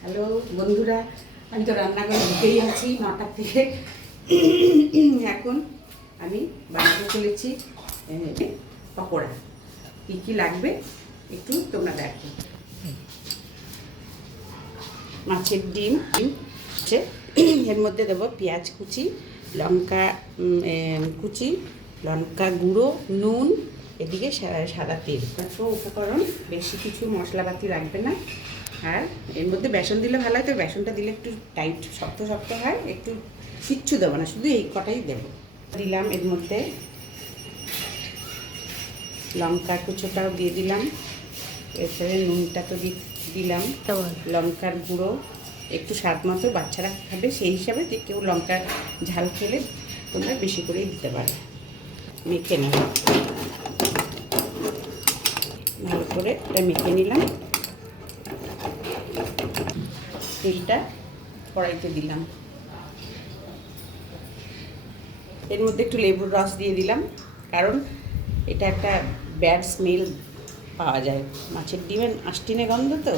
Hello বন্ধুরা, আমি তো রান্নাঘরে ঢুকেই আছি 9টার থেকে। এখন আমি বানাতে চলেছি পকোড়া। কী কী লাগবে একটু তোমরা দেখো। মাছের ডিম হচ্ছে, এর মধ্যে দেবো পেঁয়াজ কুচি, লঙ্কা কুচি, লঙ্কা গুঁড়ো, নুন, এদিকে সাদা তেল। তারপর উপকরণ, বেশি কিছু মশলাপাতি লাগবে না। আর এর মধ্যে বেসন দিলে ভালো হয়, তো বেসনটা দিলে একটু টাইট শক্ত শক্ত হয়, একটু কিচ্ছু দেবো না, শুধু এই কটাই দেবো। দিলাম এর মধ্যে লঙ্কা কুচোটাও দিয়ে দিলাম, এরপরে নুনটা তো দিলাম, লঙ্কার গুঁড়ো একটু স্বাদ মতো, বাচ্চারা খাবে সেই হিসাবে, যে কেউ লঙ্কার ঝাল খেলে তোমরা বেশি করেই দিতে পারো। মেখে নেব ভালো করে, এটা মেখে নিলাম। তেলটা কড়াইতে দিলাম, এর মধ্যে একটু লেবুর রস দিয়ে দিলাম, কারণ এটা একটা ব্যাড স্মেল পাওয়া যায়। মাছের ডিমের আষ্টিনে গন্ধ, তো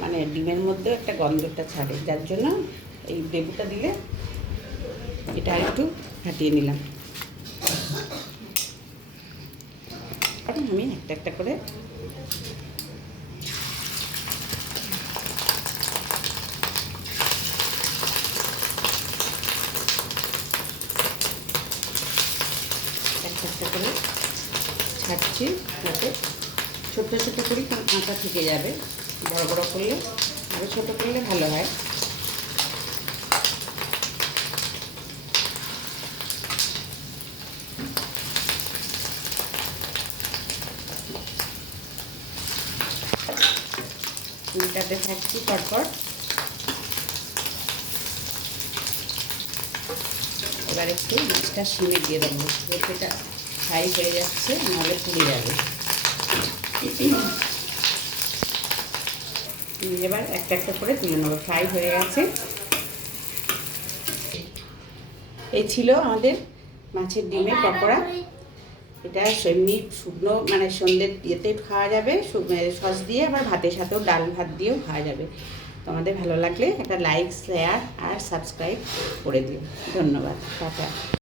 মানে ডিমের মধ্যেও একটা গন্ধটা ছাড়ে, যার জন্য এই লেবুটা দিলে এটা একটু ফাটিয়ে নিলাম। আমি একটা একটা করে একটা করে ছাড়ছি, যাতে ছোটো ছোটো করেই কাঁচা থেকে যাবে। বড় বড় করলে আরও ছোটো করলে ভালো হয়। উল্টাতে থাকছি পরপর। এবার একটু মাছটা শিমে দিয়ে দেবো, এটা ফ্রাই হয়ে যাচ্ছে, নাহলে পুড়ে যাবে। এবার একটা একটা করে তুলে নেবো, ফ্রাই হয়ে গেছে। এই ছিল আমাদের মাছের ডিমের পকোড়া। এটা এমনি শুকনো, মানে সন্ধ্যের ইয়েতে খাওয়া যাবে, সস দিয়ে, আবার ভাতের সাথেও, ডাল ভাত দিয়েও খাওয়া যাবে। তোমাদের ভালো লাগলে একটা লাইক, শেয়ার আর সাবস্ক্রাইব করে দিও। ধন্যবাদ, টাটা।